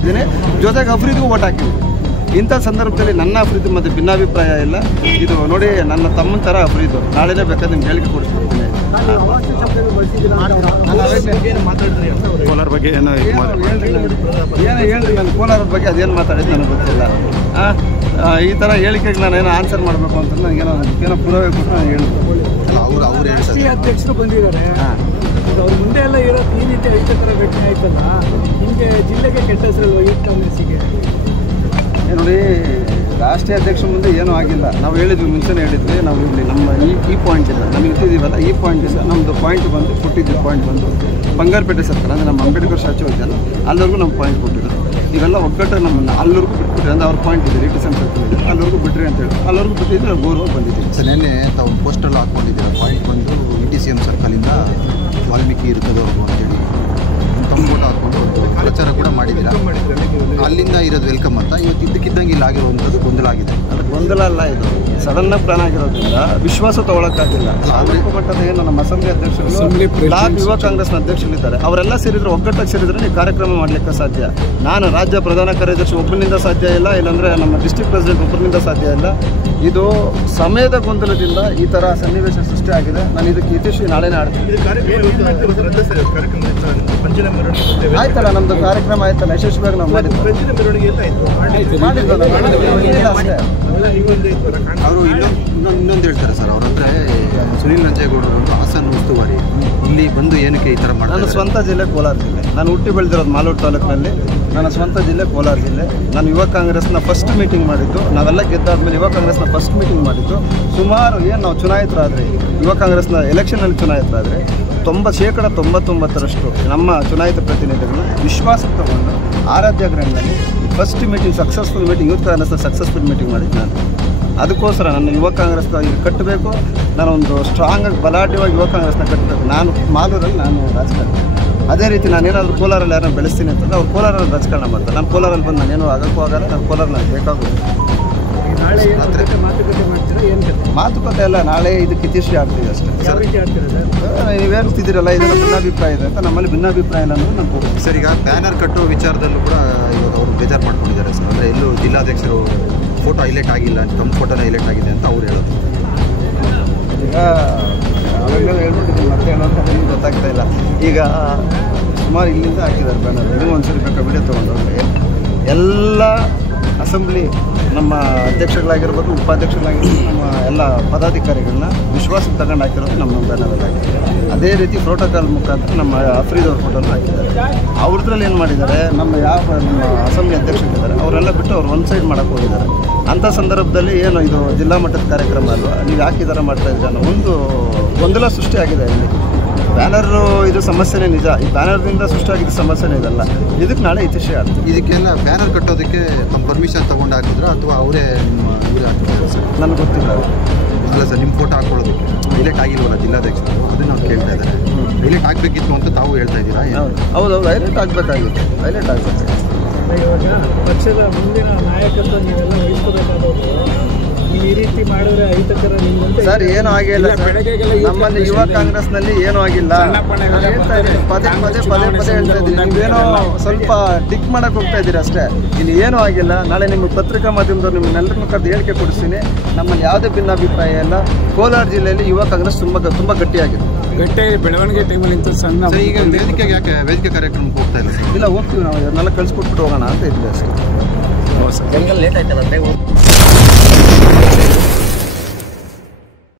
ಇದ್ದೀನಿ, ಜೊತೆಗೆ ಅಫ್ರೀದ್ಗೂ ಓಟ್ ಹಾಕಿದ್ದೀನಿ. ಇಂಥ ಸಂದರ್ಭದಲ್ಲಿ ನನ್ನ ಅಫ್ರೀದ್ ಮತ್ತು ಭಿನ್ನಾಭಿಪ್ರಾಯ ಇಲ್ಲ. ಇದು ನೋಡಿ, ನನ್ನ ತಮ್ಮನ ಥರ ಅಫ್ರೀದು. ನಾಳೆನೇ ಬೇಕಾದ್ರೆ ನಿಮ್ಗೆ ಹೇಳಿಕೆ ಕೊಡಿಸ್ಬಿಡ್ತೀನಿ. ಕೋಲಾರ ಬಗ್ಗೆ ಏನೋ ಹೇಳ್ರಿ, ನಾನು ಕೋಲಾರದ ಬಗ್ಗೆ ಅದೇನು ಮಾತಾಡಿದ್ದು ನನಗೆ ಗೊತ್ತಿಲ್ಲ. ಈ ಥರ ಹೇಳಿಕೆಗೆ ನಾನು ಏನೋ ಆನ್ಸರ್ ಮಾಡಬೇಕು ಅಂತ ನನಗೇನೋ ಪುರಾವೆ ಕೊಟ್ಟು ನಾನು ಹೇಳಿದ್ರು. ರಾಷ್ಟ್ರೀಯ ಅಧ್ಯಕ್ಷರು ಬಂದಿದ್ದಾರೆ, ಅವ್ರ ಮುಂದೆ ಎಲ್ಲ ಇರೋದು ಈ ರೀತಿ ಐತಕರ ಘಟನೆ ಆಯ್ತಲ್ಲ, ನಿಮಗೆ ಜಿಲ್ಲೆಗೆ ಕೆಟ್ಟ ಹೆಸರಲ್ವ ಯೂತ್ ಕಾಂಗ್ರೆಸ್ಸಿಗೆ? ನೋಡಿ, ರಾಷ್ಟ್ರೀಯ ಅಧ್ಯಕ್ಷರ ಮುಂದೆ ಏನೂ ಆಗಿಲ್ಲ. ನಾವು ಹೇಳಿದ್ವಿ, ಮುಂಚೆನೇ ಹೇಳಿದ್ವಿ. ನಾವು ಇಲ್ಲಿ ನಮ್ಮ ಈ ಪಾಯಿಂಟ್ ಇಲ್ಲ, ನಮಗೆ ಇಟ್ಟಿದ್ದೀವಲ್ಲ, ಈ ಪಾಯಿಂಟಿಂದ ನಮ್ಮದು ಪಾಯಿಂಟ್ ಬಂದು ಕೊಟ್ಟಿದ್ದು ಪಾಯಿಂಟ್ ಬಂದು ಬಂಗಾರಪೇಟೆ ಸರ್ಕಲ್ ಅಂದರೆ ನಮ್ಮ ಅಂಬೇಡ್ಕರ್ ಸ್ಟ್ಯಾಚು ಇದೆಯಲ್ಲ, ಅಲ್ಲಿವರೆಗೂ ನಮ್ಮ ಪಾಯಿಂಟ್ ಕೊಟ್ಟಿದ್ರು. ಇವೆಲ್ಲ ಒಗ್ಗಟ್ಟು ನಮ್ಮನ್ನು ಅಲ್ಲಿವರೆಗೂ ಬಿಟ್ಬಿಟ್ರಿ ಅಂದರೆ ಅವ್ರ ಪಾಯಿಂಟ್ ಇದೆ, ರಿಟಿಸನ್ ಸರ್ಕಲ್ ಇದೆ, ಅಲ್ಲಿವರೆಗೂ ಬಿಟ್ರಿ ಅಂತ ಹೇಳಿ ಅಲ್ಲಿವರೆಗೂ ಬಿಟ್ಟಿದ್ರೆ ಗೌರವ ಬಂದಿದ್ದೀವಿ. ಸರ್, ನಿನ್ನೆ ತಾವು ಪೋಸ್ಟಲ್ಲಿ ಹಾಕ್ಕೊಂಡಿದ್ದೀರ ಪಾಯಿಂಟ್ ಬಂದು ETCM ಸರ್ಕಲಿಂದ ವಾಲ್ಮೀಕಿ ಇರ್ತದವ್ರಿಗೂ ಅಂತೇಳಿ ತಮ್ಮ ಫೋಟೋ ಹಾಕ್ಕೊಂಡು ಒಂದು ಪ್ರಚಾರ ಕೂಡ ಮಾಡಿದ್ದೀರಾ. ಅಲ್ಲಿಂದ ಇರೋದು ವೆಲ್ಕಮ್ ಅಂತ. ಇವತ್ತು ಇದ್ದಕ್ಕಿದ್ದಂಗೆ ಇಲ್ಲಿ ಆಗಿರುವಂಥದ್ದು ಗೊಂದಲ ಆಗಿದೆ. ಅದು ಗೊಂದಲ ಅಲ್ಲ, ಇದು ಸಡನ್ನಾಗಿ ಪ್ಲಾನ್ ಆಗಿರೋದ್ರಿಂದ ವಿಶ್ವಾಸ ತಗೊಳಕ್ಕಾಗಿಲ್ಲ. ತಾಲೂಕು ಮಟ್ಟದ ಏನು ನಮ್ಮ ಅಸೆಂಬ್ಲಿ ಅಧ್ಯಕ್ಷರು, ಬ್ಲಾಕ್ ಯುವ ಕಾಂಗ್ರೆಸ್ನ ಅಧ್ಯಕ್ಷರಿದ್ದಾರೆ, ಅವರೆಲ್ಲ ಸೇರಿದ್ರೆ, ಒಗ್ಗಟ್ಟಾಗಿ ಸೇರಿದ್ರೆ ನೀವು ಕಾರ್ಯಕ್ರಮ ಮಾಡಲಿಕ್ಕೆ ಸಾಧ್ಯ. ನಾನು ರಾಜ್ಯ ಪ್ರಧಾನ ಕಾರ್ಯದರ್ಶಿ ಒಬ್ಬನಿಂದ ಸಾಧ್ಯ ಇಲ್ಲ, ಇಲ್ಲಾಂದರೆ ನಮ್ಮ ಡಿಸ್ಟ್ರಿಕ್ಟ್ ಪ್ರೆಸಿಡೆಂಟ್ ಒಬ್ಬರಿಂದ ಸಾಧ್ಯ ಇಲ್ಲ. ಇದು ಸಮಯದ ಗೊಂದಲದಿಂದ ಈ ಥರ ಸನ್ನಿವೇಶ ಸೃಷ್ಟಿ ಆಗಿದೆ. ನಾನು ಇದಕ್ಕೆ ಯಶಸ್ವಿ ನಾಳೆನೇ ಆಡ್ತೀನಿ. ಆಯ್ತಲ್ಲ, ನಮ್ಮದು ಕಾರ್ಯಕ್ರಮ ಆಯ್ತಲ್ಲ, ಯಶಸ್ವಿಯಾಗಿ ನಾವು ಮಾಡಿದ್ವಿ. ಅವರು ಇನ್ನೊಂದು ಹೇಳ್ತಾರೆ ಸರ್, ಅವರಂದ್ರೆ ಸುನೀಲ್ ನಂಜೇಗೌಡರು ಒಂದು ಹಾಸನ ಉಸ್ತುವಾರಿ, ಇಲ್ಲಿ ಬಂದು ಏನಕ್ಕೆ ಈ ಥರ ಮಾಡ್ತಾರೆ? ನನ್ನ ಸ್ವಂತ ಜಿಲ್ಲೆ ಕೋಲಾರ ಜಿಲ್ಲೆ. ನಾನು ಹುಟ್ಟಿ ಬೆಳೆದಿರೋದು ಮಾಲೂರು ತಾಲೂಕಿನಲ್ಲಿ. ನನ್ನ ಸ್ವಂತ ಜಿಲ್ಲೆ ಕೋಲಾರ ಜಿಲ್ಲೆ. ನಾನು ಯುವ ಕಾಂಗ್ರೆಸ್ನ ಫಸ್ಟ್ ಮೀಟಿಂಗ್ ಮಾಡಿದ್ದು, ನಾವೆಲ್ಲ ಗೆದ್ದಾದ್ಮೇಲೆ ಯುವ ಕಾಂಗ್ರೆಸ್ನ ಫಸ್ಟ್ ಮೀಟಿಂಗ್ ಮಾಡಿದ್ದು. ಸುಮಾರು ಏನು ನಾವು ಚುನಾಯಿತರಾದರೆ, ಯುವ ಕಾಂಗ್ರೆಸ್ನ ಎಲೆಕ್ಷನಲ್ಲಿ ಚುನಾಯಿತರಾದರೆ 99% ನಮ್ಮ ಚುನಾಯಿತ ಪ್ರತಿನಿಧಿಗಳು ವಿಶ್ವಾಸಕ್ಕೆ ತಗೊಂಡು ಆರಾಧ್ಯ ಗ್ರಾಮದಲ್ಲಿ first meeting, successful meeting, youth ಕಾಂಗ್ರೆಸ್ನ ಸಕ್ಸಸ್ಫುಲ್ ಮೀಟಿಂಗ್ ಮಾಡಿದ್ದು ನಾನು. ಅದಕ್ಕೋಸ್ಕರ ನನ್ನ ಯುವ ಕಾಂಗ್ರೆಸ್ನ ಈಗ ಕಟ್ಟಬೇಕು. ನಾನೊಂದು ಸ್ಟ್ರಾಂಗಾಗಿ ಬಲಾಢ್ಯವಾಗಿ ಯುವ ಕಾಂಗ್ರೆಸ್ನ ಕಟ್ಟಬೇಕು. ನಾನು ಮಾಲೂರಲ್ಲಿ ನಾನು ರಾಜಕಾರಣಿ. ಅದೇ ರೀತಿ ನಾನೇನಾದರೂ ಕೋಲಾರಲ್ಲಿ ಯಾರನ್ನ ಬೆಳೆಸ್ತೀನಿ ಅಂತಂದರೆ ಅವ್ರು ಕೋಲಾರಲ್ಲಿ ರಾಜಕಾರಣ ಮಾಡ್ತಾರೆ. ನಾನು ಕೋಲಾರಲ್ಲಿ ಬಂದು ನಾನೇನು ಆಗೋಕ್ಕೂ ಆಗಲ್ಲ. ನಾನು ಕೋಲಾರ ನನಗೆ ಬೇಕಾಗುತ್ತೆ. ನಾಳೆ ಮಾತುಕತೆ ಮಾಡ್ತೀರಾ? ಏನು ಮಾತುಕತೆ ಎಲ್ಲ ನಾಳೆ ಇದಕ್ಕೆ ಇತಿಶ್ರೀ ಆಗ್ತೀವಿ ಅಷ್ಟೇ. ಯಾವ ರೀತಿ ಆಗ್ತೀರಾ ಸರ್? ನೀವು ಹೇಳ್ತಿದ್ದೀರಲ್ಲ, ಇದನ್ನು ಭಿನ್ನಾಭಿಪ್ರಾಯ ಇದೆ ಅಂತ. ನಮ್ಮಲ್ಲಿ ಭಿನ್ನಾಭಿಪ್ರಾಯ ಇಲ್ಲ ಅನ್ನೋದು ನಾನು ಸರ್, ಈಗ ಬ್ಯಾನರ್ ಕಟ್ಟೋ ವಿಚಾರದಲ್ಲೂ ಕೂಡ ಇವಾಗ ಅವರು ಬೇಜಾರು ಮಾಡ್ಕೊಂಡಿದ್ದಾರೆ ಸರ್. ಅಂದರೆ ಎಲ್ಲೂ ಜಿಲ್ಲಾಧ್ಯಕ್ಷರು ಫೋಟೋ ಹೈಲೈಟ್ ಆಗಿಲ್ಲ, ತಮ್ಮ ಫೋಟೋನ ಹೈಲೈಟ್ ಆಗಿದೆ ಅಂತ ಅವ್ರು ಹೇಳೋದು. ಈಗ ಅವಾಗಲೂ ಹೇಳ್ಬಿಟ್ಟಿದ್ದೀನಿ, ಮತ್ತೆ ಹೇಳೋದು ನನಗೆ ಗೊತ್ತಾಗ್ತಾ ಇಲ್ಲ. ಈಗ ಸುಮಾರು ಇಲ್ಲಿಂದ ಹಾಕಿದ್ದಾರೆ ಬ್ಯಾನರ್. ನೀವು ಒಂದ್ಸರಿ ಬೇಕಾ ವಿಡಿಯೋ ತೊಗೊಂಡೋಗ್ರಿ. ಎಲ್ಲ ಅಸೆಂಬ್ಲಿ ನಮ್ಮ ಅಧ್ಯಕ್ಷಗಳಾಗಿರ್ಬೋದು, ಉಪಾಧ್ಯಕ್ಷಗಳಾಗಿರ್ಬೋದು, ನಮ್ಮ ಎಲ್ಲ ಪದಾಧಿಕಾರಿಗಳನ್ನ ವಿಶ್ವಾಸಕ್ಕೆ ತಗೊಂಡು ಹಾಕಿರೋದು ನಮ್ಮ ಬ್ಯಾನರಲ್ಲಿ ಹಾಕಿದ್ದಾರೆ. ಅದೇ ರೀತಿ ಪ್ರೋಟೋಕಾಲ್ ಮುಖಾಂತರ ನಮ್ಮ ಅಫ್ರೀದ್ ಅವ್ರ ಫೋಟೋನ ಹಾಕಿದ್ದಾರೆ. ಅವ್ರದ್ರಲ್ಲಿ ಏನು ಮಾಡಿದ್ದಾರೆ, ನಮ್ಮ ಅಸೆಂಬ್ಲಿ ಅಧ್ಯಕ್ಷರಿದ್ದಾರೆ ಅವರೆಲ್ಲ ಬಿಟ್ಟು ಅವ್ರು ಒಂದು ಸೈಡ್ ಮಾಡೋಕ್ಕೆ ಹೋಗಿದ್ದಾರೆ. ಅಂಥ ಸಂದರ್ಭದಲ್ಲಿ ಏನು ಇದು ಜಿಲ್ಲಾ ಮಟ್ಟದ ಕಾರ್ಯಕ್ರಮ ಅಲ್ವಾ, ನೀವು ಯಾಕೆ ಈ ಥರ ಮಾಡ್ತಾಯಿದ್ದೀರ ಅನ್ನೋ ಒಂದು ಗೊಂದಲ ಸೃಷ್ಟಿಯಾಗಿದೆ ಇಲ್ಲಿ. ಬ್ಯಾನರು ಇದು ಸಮಸ್ಯೆನೇ ನಿಜ. ಈ ಬ್ಯಾನರ್ನಿಂದ ಸೃಷ್ಟಿಯಾಗಿದ್ದ ಸಮಸ್ಯೆನೇ ಇದಲ್ಲ. ಇದಕ್ಕೆ ನಾಳೆ ಇತಿಶ್ರೀ ಆಗ್ತದೆ. ಇದಕ್ಕೆಲ್ಲ ಬ್ಯಾನರ್ ಕಟ್ಟೋದಕ್ಕೆ ತಮ್ಮ ಪರ್ಮಿಷನ್ ತೊಗೊಂಡು ಹಾಕಿದ್ರೆ ಅಥವಾ ಅವರೇ ಇವರೇ ಹಾಕಿದ್ದಾರೆ ಸರ್? ನನಗೆ ಗೊತ್ತಿಲ್ಲ. ಅಲ್ಲ ಸರ್, ನಿಮ್ಮ ಫೋಟೋ ಹಾಕ್ಕೊಳ್ಳೋದಕ್ಕೆ ಹೈಲೈಟ್ ಆಗಿಲ್ವಲ್ಲ ಜಿಲ್ಲಾಧ್ಯಕ್ಷರು, ಅದನ್ನು ಅವ್ರು ಕೇಳ್ತಾ ಇದ್ದಾರೆ. ಹೈಲೈಟ್ ಆಗಬೇಕಿತ್ತು ಅಂತ ತಾವು ಹೇಳ್ತಾ ಇದ್ದೀರಾ? ಹೌದು, ಹೈಲೈಟ್ ಆಗಬೇಕಾಗಿತ್ತು. ಹೈಲೈಟ್ ಆಗಬೇಕಾಗಿತ್ತು. ಇವಾಗ ಪಕ್ಷದ ಮುಂದಿನ ನಾಯಕತ್ವ ನೀವೆಲ್ಲ ವಹಿಸ್ಕೋಬೇಕಾದವರು, ನೀವು ಈ ರೀತಿ ಮಾಡಿದ್ರೆ ಐತಕರ ನಿಮ್ಗೆ ಸರ್ ಏನೂ ಆಗಿಲ್ಲ. ನಮ್ಮಲ್ಲಿ ಯುವ ಕಾಂಗ್ರೆಸ್ನಲ್ಲಿ ಏನೂ ಆಗಿಲ್ಲ. ಹೇಳ್ತಾ ಇದ್ದೀನಿ, ಪದೇ ಹೇಳ್ತಾ ಇದ್ದೀನಿ. ನೀವೇನೋ ಸ್ವಲ್ಪ ಟಿಕ್ ಮಾಡಕ್ಕೆ ಹೋಗ್ತಾ ಇದ್ದೀರಿ ಅಷ್ಟೇ. ಇಲ್ಲಿ ಏನೂ ಆಗಿಲ್ಲ. ನಾಳೆ ನಿಮಗೆ ಪತ್ರಿಕಾ ಮಾಧ್ಯಮದವ್ರು ನಿಮ್ಮನ್ನೆಲ್ಲರನ್ನೂ ಕರೆದು ಹೇಳಿಕೆ ಕೊಡಿಸ್ತೀನಿ. ನಮ್ಮಲ್ಲಿ ಯಾವುದೇ ಭಿನ್ನಾಭಿಪ್ರಾಯ ಇಲ್ಲ. ಕೋಲಾರ ಜಿಲ್ಲೆಯಲ್ಲಿ ಯುವ ಕಾಂಗ್ರೆಸ್ ತುಂಬ ಗಟ್ಟಿಯಾಗಿದೆ. ಗಟ್ಟಿ ಬೆಳವಣಿಗೆ ಟೈಮಲ್ಲಿ ಇಂಥ ಸಣ್ಣ ಈಗ ವೇದಿಕೆಗೆ ಯಾಕೆ ವೇದಿಕೆ ಕಾರ್ಯಕ್ರಮಕ್ಕೆ ಹೋಗ್ತಾ ಇಲ್ಲ ಸರ್? ಇಲ್ಲ, ಹೋಗ್ತೀವಿ ನಾವು. ಇದನ್ನೆಲ್ಲ ಕಳಿಸ್ಕೊಟ್ಬಿಟ್ಟು ಹೋಗೋಣ ಅಂತ ಇದ್ವಿ ಅಷ್ಟೇ. ಲೇಟ್ ಆಯ್ತಲ್ಲ.